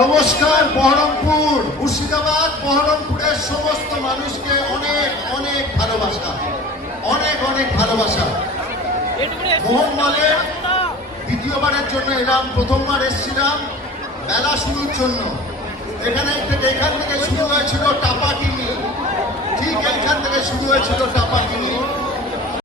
নমস্কার বহরমপুর, মুর্শিদাবাদ বহরমপুরের সমস্ত মানুষকে অনেক অনেক ভালোবাসা, অনেক অনেক ভালোবাসা। মোহনমলে দ্বিতীয়বারের জন্য এলাম, প্রথমবার এসেছিলাম মেলা শুরুর জন্য। এখান থেকে শুরু হয়েছিল টাপাকিনি, ঠিক এইখান থেকে শুরু হয়েছিল টাপাকিনি।